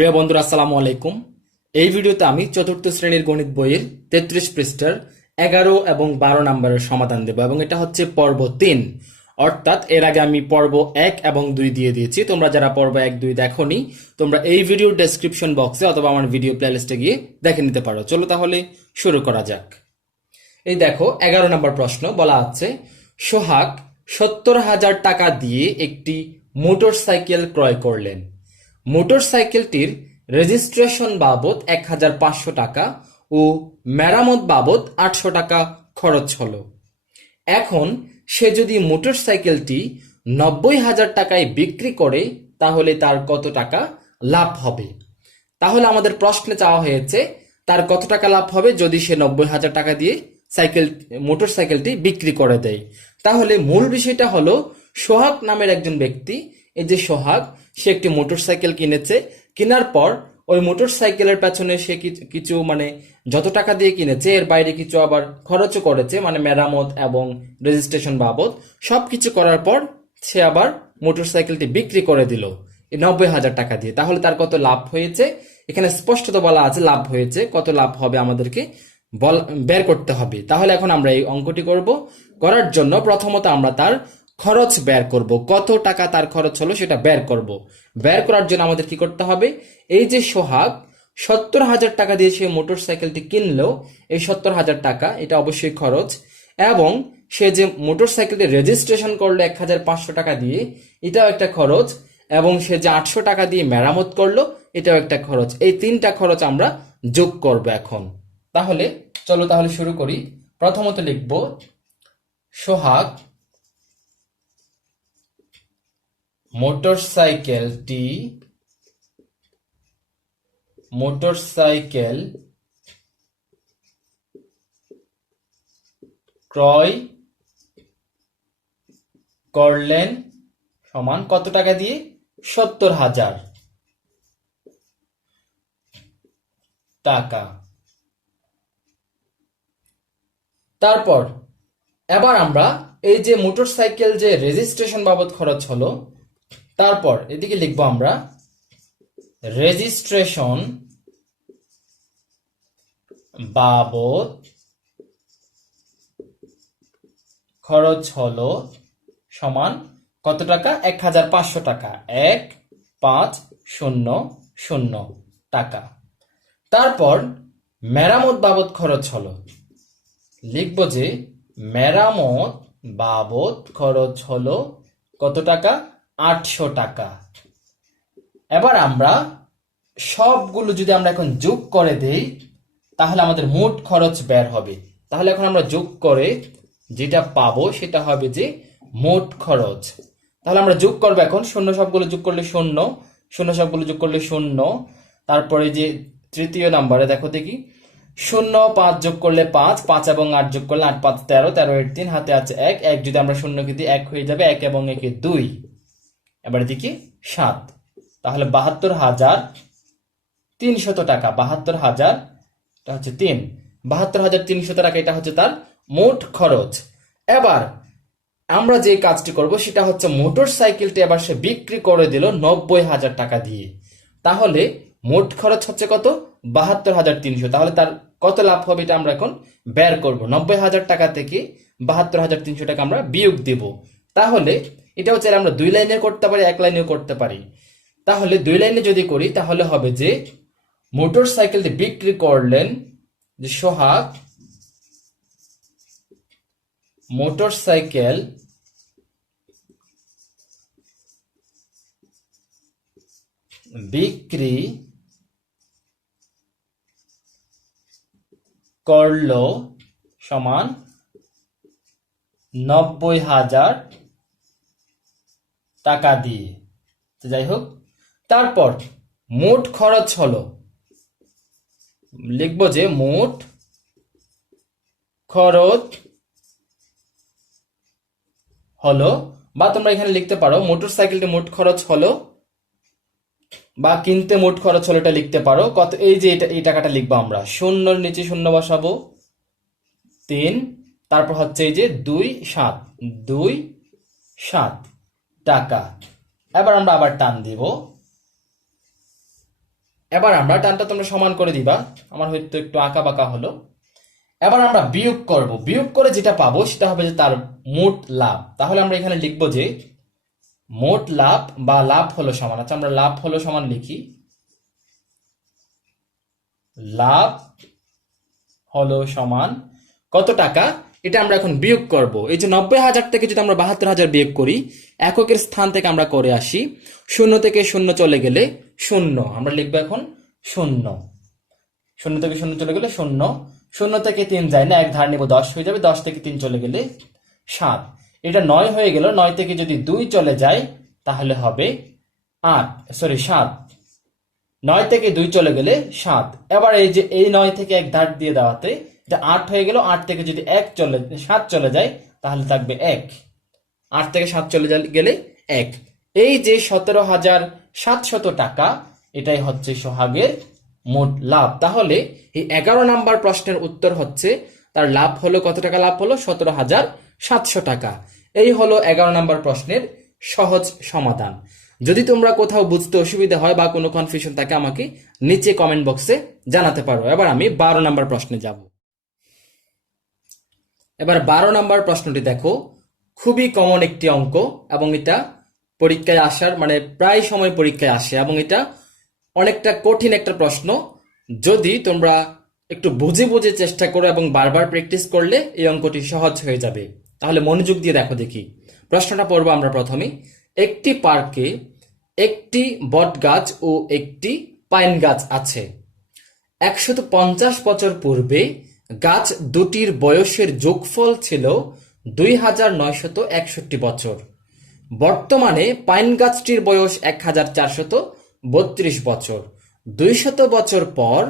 প্রিয় বন্ধুরা, আসসালামু আলাইকুম। এই ভিডিওতে আমি চতুর্থ শ্রেণীর গণিত বইয়ের 33 পৃষ্ঠার 11 এবং 12 নম্বরের সমাধান দেব এবং এটা হচ্ছে পর্ব 3। অর্থাৎ এর আগে আমি পর্ব 1 এবং 2 দিয়ে দিয়েছি। তোমরা যারা পর্ব 1, 2 দেখোনি, তোমরা এই ভিডিওর ডেসক্রিপশন বক্সে অথবা আমার ভিডিও প্লেলিস্টে গিয়ে দেখে নিতে পারো। চলো তাহলে শুরু করা যাক। এই দেখো, 11 নম্বর প্রশ্ন বলা আছে, সোহাগ 70,000 টাকা দিয়ে একটি মোটর সাইকেল ক্রয় করলেন। মোটর সাইকেলটির রেজিস্ট্রেশন বাবদ 1,500 টাকা ও মেরামত বাবদ 800 টাকা খরচ হলো। এখন সে যদি মোটর সাইকেলটি 90,000 টাকায় বিক্রি করে তাহলে তার কত টাকা লাভ হবে? তাহলে আমাদের প্রশ্নে চাওয়া হয়েছে তার কত টাকা লাভ হবে যদি সে 90,000 টাকা দিয়ে মোটর সাইকেলটি বিক্রি করে দেয়। তাহলে মূল বিষয়টা হলো, সোহাগ নামের একজন ব্যক্তি, এই যে সোহাগ, সে একটি মোটর সাইকেল কিনেছে। কেনার পর ওই মোটর সাইকেলের পেছনে সে কিছু যত টাকা দিয়ে কিনেছে এর বাইরে কিছু আবার খরচও করেছে, মেরামত এবং রেজিস্ট্রেশন বাবদ সবকিছু করার পর সে আবার মোটর সাইকেলটি বিক্রি করে দিল 90,000 টাকা দিয়ে। তাহলে তার কত লাভ হয়েছে? এখানে স্পষ্টত বলা আছে লাভ হয়েছে। কত লাভ হবে আমাদেরকে বের করতে হবে। তাহলে এখন আমরা এই অঙ্কটি করার জন্য প্রথমত আমরা তার খরচ বের করব। কত টাকা তার খরচ হলো সেটা বের করব। বের করার জন্য আমাদের কি করতে হবে? এই যে সোহাগ 70,000 টাকা দিয়ে সে মোটর সাইকেলটি কিনলো, এই 70,000 টাকা এটা অবশ্যই খরচ, এবং সে যে মোটর সাইকেলটি রেজিস্ট্রেশন করলো 1,500 টাকা দিয়ে, এটাও একটা খরচ, এবং সে যে 800 টাকা দিয়ে মেরামত করলো এটাও একটা খরচ। এই তিনটা খরচ আমরা যোগ করব এখন। তাহলে চলো তাহলে শুরু করি। প্রথমত লিখব, সোহাগ মোটরসাইকেল ক্রয় করলেন সমান কত টাকা দিয়ে? 70,000 টাকা। তারপর এবার আমরা এই যে মোটরসাইকেল যে রেজিস্ট্রেশন বাবদ খরচ হলো, তারপর এদিকে লিখবো আমরা রেজিস্ট্রেশন বাবদ খরচ হলো সমান কত টাকা? 1,500 টাকা। 1,500 টাকা। তারপর মেরামত বাবদ খরচ হলো, লিখবো যে মেরামত বাবদ খরচ হলো কত টাকা? 800 টাকা। এবার আমরা সবগুলো যদি আমরা এখন যোগ করে দেই তাহলে আমাদের মোট খরচ বের হবে। তাহলে এখন আমরা যোগ করে যেটা পাবো সেটা হবে যে মোট খরচ। তাহলে আমরা যোগ করবো এখন। শূন্য সবগুলো যোগ করলে শূন্য, শূন্য সবগুলো যোগ করলে শূন্য। তারপরে যে তৃতীয় নাম্বারে দেখো দেখি, 0 5 যোগ করলে 5, 5 এবং 8 যোগ করলে 8 5 13, 13 এর 3, হাতে আছে 1, 1 যদি আমরা শূন্যকে দিই 1 হয়ে যাবে, 1 এবং 1 2। এবার দেখি 7। তাহলে 72,300 টাকা। 72,000 এটা হচ্ছে 3, 72,300 টাকা এটা হচ্ছে তার মোট খরচ। এবার আমরা যে কাজটি করব সেটা হচ্ছে মোটর সাইকেলটি এবার সে বিক্রি করে দিল 90,000 টাকা দিয়ে। তাহলে মোট খরচ হচ্ছে কত? 72,300। তাহলে তার কত লাভ হবে এটা আমরা এখন বের করব। 90,000 টাকা থেকে 72,300 টাকা আমরা বিয়োগ দেব। তাহলে এটা হচ্ছে আমরা 2 লাইনে করতে পারি, 1 লাইনেও করতে পারি। তাহলে 2 লাইনে যদি করি তাহলে হবে যে মোটর সাইকেলটি বিক্রি করলেন, যে সোহাগ মোটর সাইকেল বিক্রি করলো সমান 90,000 টাকা দিয়ে। যাই হোক, তারপর মোট খরচ হলো, লিখবো যে মোট খরচ হলো, বা তোমরা এখানে লিখতে পারো মোটর সাইকেলটি মোট খরচ হলো, বা কিনতে মোট খরচ হলো, এটা লিখতে পারো। কত? এই যে এই টাকাটা লিখবো আমরা, শূন্যর নিচে শূন্য বসাবো, 3, তারপর হচ্ছে এই যে 2,7 টাকা। এবার আমরা আবার টান দিব, এবার আমরা টানটা তোমরা সমান করে দিবা, আমার হয়তো একটু আঁকা বাঁকা হলো। এবার আমরা বিয়োগ করব, বিয়োগ করে যেটা পাবো সেটা হবে যে তার মোট লাভ। তাহলে আমরা এখানে লিখবো যে মোট লাভ বা লাভ হলো সমান, আচ্ছা আমরা লাভ হলো সমান লিখি, লাভ হলো সমান কত টাকা, এটা আমরা এখন বিয়োগ করব। এই যে 90,000 থেকে যদি আমরা 72,000 বিয়োগ করি, এককের স্থান থেকে আমরা করে আসি, শূন্য থেকে শূন্য চলে গেলে শূন্য, আমরা লিখবো এখন শূন্য, শূন্য থেকে শূন্য চলে গেলে শূন্য, শূন্য থেকে 3 যায় না, এক ধার নেব 10 হয়ে যাবে, 10 থেকে 3 চলে গেলে 7, এটা 9 হয়ে গেল, 9 থেকে যদি 2 চলে যায় তাহলে হবে 7, 9 থেকে 2 চলে গেলে 7। এবার এই যে এই 9 থেকে এক ধার দিয়ে দেওয়াতে এটা 8 হয়ে গেল, 8 থেকে যদি 7 চলে যায় তাহলে থাকবে 1, 8 থেকে 7 চলে গেলে 1। এই যে 17,700 টাকা, এটাই হচ্ছে সোহাগের মোট লাভ। তাহলে এই 11 নাম্বার প্রশ্নের উত্তর হচ্ছে তার লাভ হলো কত টাকা, লাভ হলো 17,700 টাকা। এই হলো 11 নাম্বার প্রশ্নের সহজ সমাধান। যদি তোমরা কোথাও বুঝতে অসুবিধা হয় বা কোনো কনফিউশন থাকে আমাকে নিচে কমেন্ট বক্সে জানাতে পারো। এবার আমি 12 নাম্বার প্রশ্নে যাব। এবার 12 নাম্বার প্রশ্নটি দেখো, খুবই কমন একটি অঙ্ক এবং এটা পরীক্ষায় আসার মানে প্রায় সময় পরীক্ষায় আসে এবং এটা অনেকটা কঠিন একটা প্রশ্ন। যদি তোমরা একটু বুঝে বুঝে চেষ্টা করো এবং বারবার প্র্যাকটিস করলে এই অঙ্কটি সহজ হয়ে যাবে। তাহলে মনোযোগ দিয়ে দেখো দেখি প্রশ্নটা পড়বো আমরা প্রথমে। একটি পার্কে একটি বট গাছ ও একটি পাইন গাছ আছে। 150 বছর পূর্বে গাছ দুটির বয়সের যোগফল ছিল 2,961 বছর। বর্তমানে পাইন গাছটির বয়স 1,432 বছর। 200 বছর পর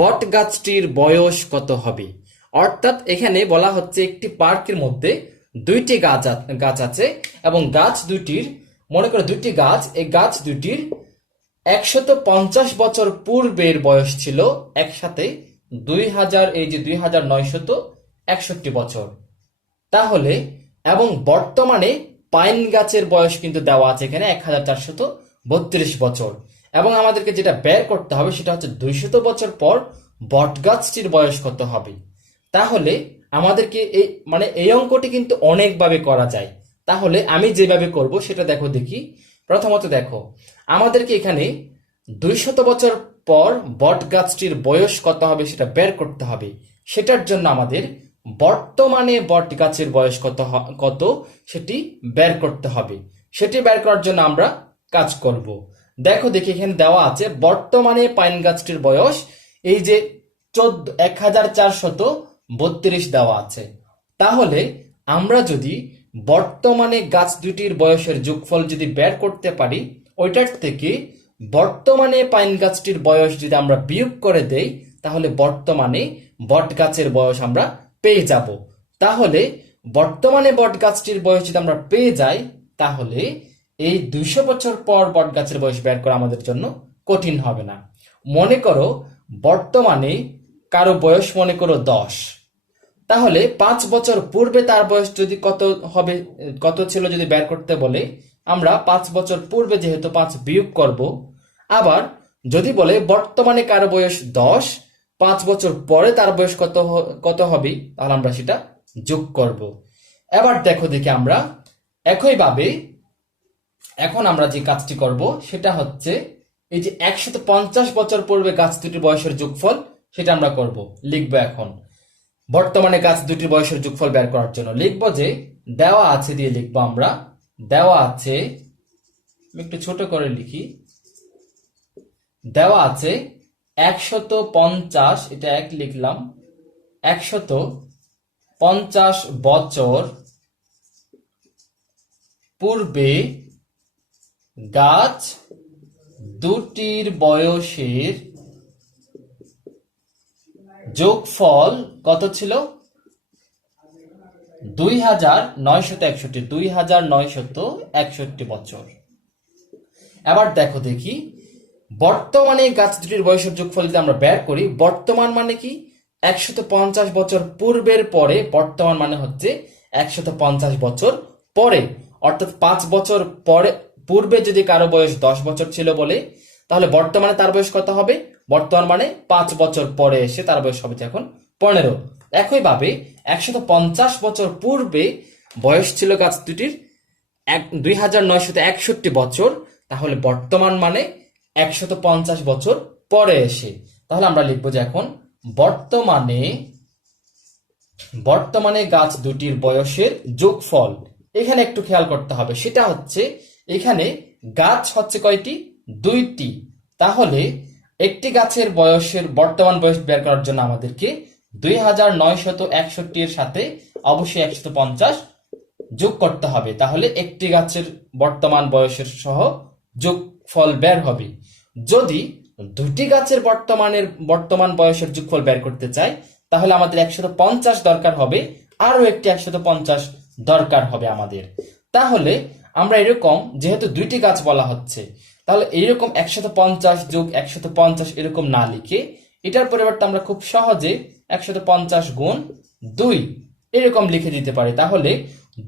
বট গাছটির বয়স কত হবে? অর্থাৎ এখানে বলা হচ্ছে একটি পার্কের মধ্যে দুইটি গাছ আছে এবং গাছ দুটির, মনে করো দুইটি গাছ, এই গাছ দুটির 150 বছর পূর্বের বয়স ছিল একসাথে 2,961 বছর। তাহলে এবং বর্তমানে পাইন গাছের বয়স কিন্তু দেওয়া আছে এখানে 1,432 বছর এবং আমাদেরকে যেটা বের করতে হবে সেটা হচ্ছে 200 বছর পর বট গাছটির বয়স কত হবে। তাহলে আমাদেরকে এই অঙ্কটি কিন্তু অনেকভাবে করা যায়। তাহলে আমি যেভাবে করব সেটা দেখো দেখি। প্রথমত দেখো, আমাদেরকে এখানে 200 বছর পর বট গাছটির বয়স কত হবে সেটা বের করতে হবে। সেটার জন্য আমাদের বর্তমানে বট গাছের বয়স কত সেটি বের করতে হবে। সেটি বের করার জন্য আমরা কাজ করব। দেখো দেখি এখানে দেওয়া আছে বর্তমানে পাইন গাছটির বয়স এই যে 1,432 দেওয়া আছে। তাহলে আমরা যদি বর্তমানে গাছ দুটির বয়সের যোগফল যদি বের করতে পারি, ওইটার থেকে বর্তমানে পাইন গাছটির বয়স যদি আমরা বিয়োগ করে দেই তাহলে বর্তমানে বট গাছের বয়স আমরা পেয়ে যাব। তাহলে বর্তমানে বট গাছটির বয়স যদি আমরা পেয়ে যাই তাহলে এই 200 বছর পর বট গাছের বয়স বের করা আমাদের জন্য কঠিন হবে না। মনে করো বর্তমানে কারো বয়স মনে করো 10, তাহলে 5 বছর পূর্বে তার বয়স যদি কত ছিল যদি বের করতে বলে, আমরা 5 বছর পূর্বে যেহেতু 5 বিয়োগ করব। আবার যদি বলে বর্তমানে কারো বয়স 10, 5 বছর পরে তার বয়স কত হবে, তাহলে আমরা সেটা যোগ করব। এবার দেখো দেখি আমরা একইভাবে এখন আমরা যে কাজটি করব সেটা হচ্ছে এই যে 150 বছর পূর্বে গাছ দুটির বয়সের যোগফল সেটা আমরা করব। লিখবো এখন বর্তমানে গাছ দুটির বয়সের যোগফল বের করার জন্য লিখবো যে দেওয়া আছে দিয়ে লিখবো আমরা, দেওয়া আছে, আমি একটু ছোট করে লিখি, দেওয়া আছে 150, এটা 1 লিখলাম, 150 বছর পূর্বে গাছ দুটির বয়সের যোগফল কত ছিল? 2,961 বছর। এবার দেখো দেখি বর্তমানে গাছ দুটির বয়সের যোগফল যদি আমরা বের করি, বর্তমান মানে কি 150 বছর পূর্বের পরে, বর্তমান মানে হচ্ছে 150 বছর পরে, অর্থাৎ 5 বছর পরে পূর্বে যদি কারো বয়স 10 বছর ছিল বলে, তাহলে বর্তমানে তার বয়স কত হবে? বর্তমান মানে 5 বছর পরে এসে তার বয়স হবে এখন 15। একইভাবে 150 বছর পূর্বে বয়স ছিল গাছ দুটির 2961 বছর, তাহলে বর্তমান মানে 150 বছর পরে এসে। তাহলে আমরা লিখবো যে এখন বর্তমানে বর্তমানে গাছ দুটির বয়সের যোগফল। এখানে একটু খেয়াল করতে হবে, সেটা হচ্ছে এখানে গাছ হচ্ছে কয়টি? 2টি। তাহলে একটি গাছের বয়সের বর্তমান বয়স বের করার জন্য আমাদেরকে 2961 এর সাথে অবশ্যই 150 যোগ করতে হবে, তাহলে একটি গাছের বর্তমান বয়সের সহ যোগফল বের হবে। যদি দুটি গাছের বর্তমান বয়সের যোগফল বের করতে চাই, তাহলে আমাদের 150 দরকার হবে, আরো একটি 150 দরকার হবে আমাদের। তাহলে আমরা এরকম, যেহেতু দুইটি গাছ বলা হচ্ছে, তাহলে এইরকম 150 যোগ 150 এরকম না লিখে এটার পরিবর্তে আমরা খুব সহজে 150 গুণ 2 এরকম লিখে দিতে পারি। তাহলে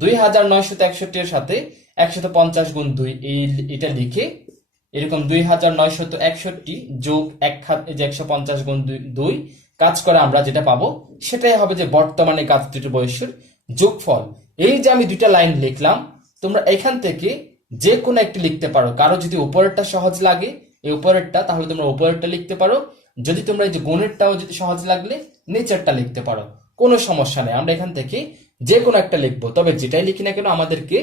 2961 এর সাথে 150 গুণ 2 এটা লিখে এরকম 2961 যোগ 150 গুণ 2 কাজ করে আমরা যেটা পাবো সেটাই হবে যে বর্তমানে গাছ দুটির বয়সের যোগফল। এই যে আমি দুইটা লাইন লিখলাম, তোমরা এখান থেকে যে কোনো একটি লিখতে পারো। কারো যদি উপরেরটা সহজ লাগে এই উপরেরটা, তাহলে তোমরা উপরেরটা লিখতে পারো। যদি তোমরা এই যে গুণেরটাও যদি সহজ লাগলে নিচেরটা লিখতে পারো, কোনো সমস্যা নেই। আমরা এখান থেকে যে কোনো একটা লিখবো, তবে যেটাই লিখি না কেন আমাদেরকে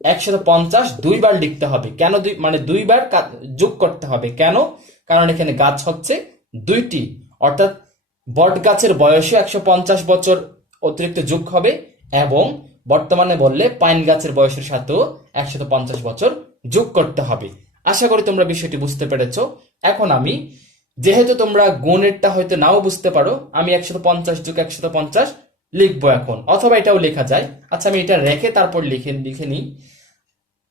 150 দুইবার লিখতে হবে। কেন মানে দুইবার যোগ করতে হবে, কেন? কারণ এখানে গাছ হচ্ছে 2টি, অর্থাৎ বট গাছের বয়সে 150 বছর অতিরিক্ত যোগ হবে, এবং বর্তমানে বললে পাইন গাছের বয়সের সাথেও 150 বছর যোগ করতে হবে। আশা করি তোমরা বিষয়টি বুঝতে পেরেছো। এখন আমি, যেহেতু তোমরা গুণেরটা হয়তো নাও বুঝতে পারো, আমি 150 যোগ 150 লিখবো এখন, অথবা এটাও লেখা যায়। আচ্ছা, আমি এটা রেখে তারপর লিখে নিই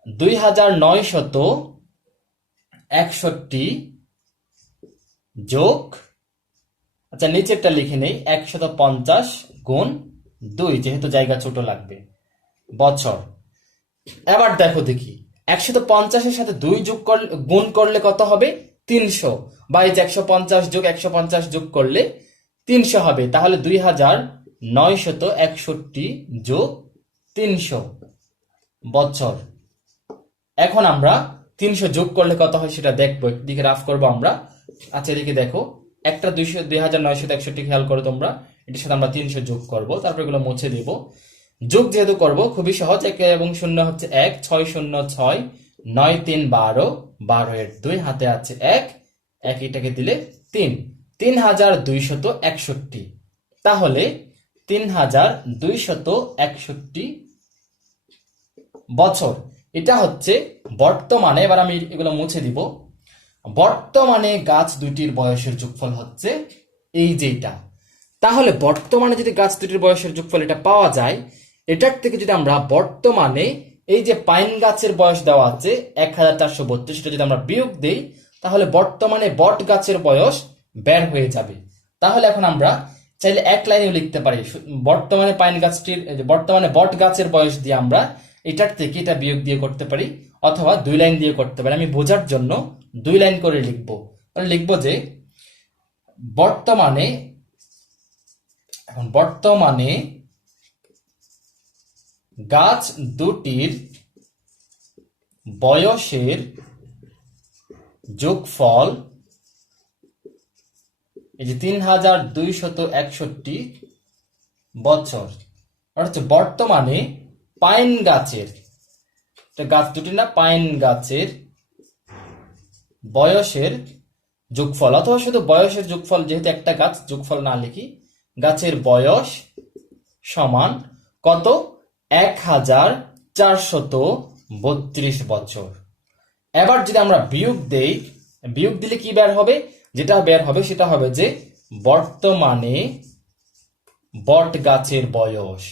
2961 যোগ, আচ্ছা নিচেরটা লিখে নেই 150 গুণ 2, যেহেতু জায়গা ছোট লাগবে, বছর। এবার দেখো দেখি 150 এর সাথে 2 যোগ করলে, গুণ করলে কত হবে? 300। বা এই যে 150 যোগ 150 যোগ করলে 300 হবে। তাহলে 2961 যোগ 300 বছর। এখন আমরা 300 যোগ করলে কত হয় সেটা দেখবো, একদিকে রাফ করবো আমরা। আচ্ছা এদিকে দেখো, একটা 2961 খেয়াল করো তোমরা, এটার সাথে আমরা 300 যোগ করবো, তারপর এগুলো মুছে দেব। যোগ যেহেতু করব খুবই সহজ, 1 এবং 0 হচ্ছে 1, 6 0 6, 9 3 12, 12 এর 2 হাতে আছে 1, এটাকে দিলে 3, 3261। তাহলে 3261 বছর, এটা হচ্ছে বর্তমানে। এবার আমি এগুলো মুছে দিব। বর্তমানে গাছ দুটির বয়সের যোগফল হচ্ছে এই যে এটা। তাহলে বর্তমানে যদি গাছ দুটির বয়সের যোগফল এটা পাওয়া যায়, এটার থেকে যদি আমরা বর্তমানে এই যে পাইন গাছের বয়স দেওয়া আছে 1432, সেটা যদি আমরা বিয়োগ দেই, তাহলে বর্তমানে বট গাছের বয়স বের হয়ে যাবে। তাহলে এখন আমরা চাইলে এক লাইনেও লিখতে পারি, বর্তমানে পাইন গাছটির, বর্তমানে বট গাছের বয়স দিয়ে আমরা এটার থেকে এটা বিয়োগ দিয়ে করতে পারি, অথবা 2 লাইন দিয়ে করতে পারি। আমি বোঝার জন্য 2 লাইন করে লিখবো। লিখবো যে বর্তমানে গাছ দুটির বয়সের যোগফল, এই যে 3261 বছর, অর্থাৎ বর্তমানে পাইন গাছের, গাছ দুটি না, পাইন গাছের বয়সের যোগফল, অথবা শুধু বয়সের যোগফল, যেহেতু একটা গাছ, যোগফল না লিখি, গাছের বয়স সমান কত? 1432 বছর। এবার যদি আমরা বিয়োগ দেই, বিয়োগ দিলে কি বের হবে? যেটা বের হবে সেটা হবে যে বর্তমানে বট গাছের বয়স,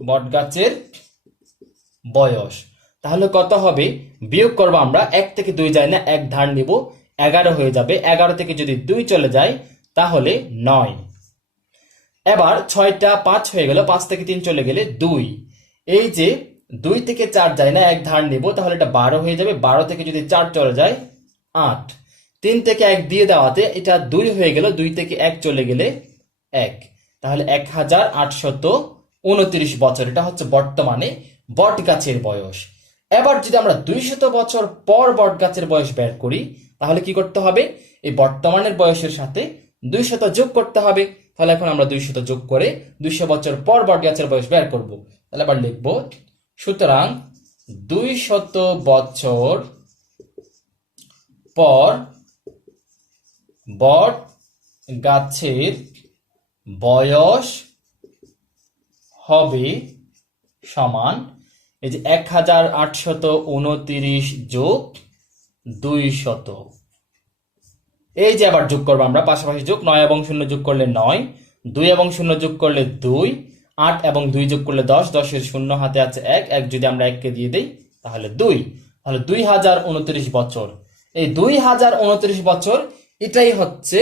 বট গাছের বয়স। তাহলে কত হবে? বিয়োগ করবো আমরা, 1 থেকে 2 যায় না, 1 ধার নিব, 11 হয়ে যাবে। 11 থেকে যদি 2 চলে যায় তাহলে 9। এবার 6টা 5 হয়ে গেল, 5 থেকে 3 চলে গেলে 2। এই যে 2 থেকে 4 যায় না, 1 ধার নিব, তাহলে এটা 12 হয়ে যাবে। 12 থেকে যদি 4 চলে যায় 8। 3 থেকে 1 দিয়ে দেওয়াতে এটা 2 হয়ে গেল, 2 থেকে 1 চলে গেলে 1, তাহলে 1829 বছর। এটা হচ্ছে বর্তমানে বট গাছের বয়স। এবার যদি আমরা 200 বছর পর বট গাছের বয়স বের করি, তাহলে কি করতে হবে? এই বর্তমানের বয়সের সাথে 200 যোগ করতে হবে। তাহলে এখন আমরা 200 যোগ করে 200 বছর পর বট গাছের বয়স বের করব। তাহলে আবার লিখব, সুতরাং 200 বছর পর বট গাছের বয়স হবে সমান, এই যে 1829 যোগ 200। এই যে আবার যোগ করবো আমরা, পাশাপাশি যোগ, 9 এবং 0 যোগ করলে 9, 2 এবং 0 যোগ করলে 2, 8 এবং 2 যোগ করলে 10, 10-এর 0 হাতে আছে 1, 1 যদি আমরা 1কে দিয়ে দেই তাহলে 2, তাহলে 2029 বছর। এই 2029 বছর এটাই হচ্ছে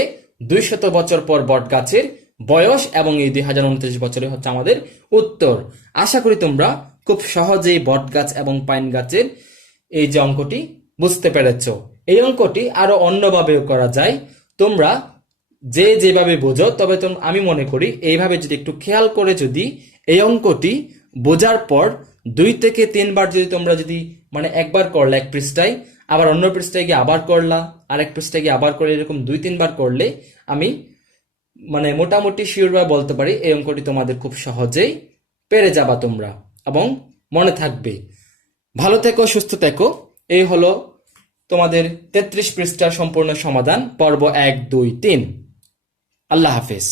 200 বছর পর বট গাছের বয়স, এবং এই 2029 বছরে হচ্ছে আমাদের উত্তর। আশা করি তোমরা খুব সহজেই বট গাছ এবং পাইন গাছের এই যে অঙ্কটি বুঝতে পেরেছো। এই অঙ্কটি আরো অন্যভাবেও করা যায়, তোমরা যে যেভাবে বোঝো, তবে আমি মনে করি এইভাবে যদি একটু খেয়াল করে যদি এই অঙ্কটি বোঝার পর 2 থেকে 3 বার যদি তোমরা যদি মানে একবার করলে এক পৃষ্ঠায়, আবার অন্য পৃষ্ঠায় গিয়ে আবার করলা, আরেক পৃষ্ঠায় গিয়ে আবার করে, এরকম 2-3 বার করলে আমি মানে মোটামুটি শিওরভাবে বলতে পারি এই অঙ্কটি তোমাদের খুব সহজেই পেরে যাবা তোমরা, এবং মনে থাকবে। ভালো থেকো, সুস্থ থেকো। এই হলো তোমাদের 33 পৃষ্ঠার সম্পূর্ণ সমাধান, পর্ব 1, 2, 3। আল্লাহ হাফেজ।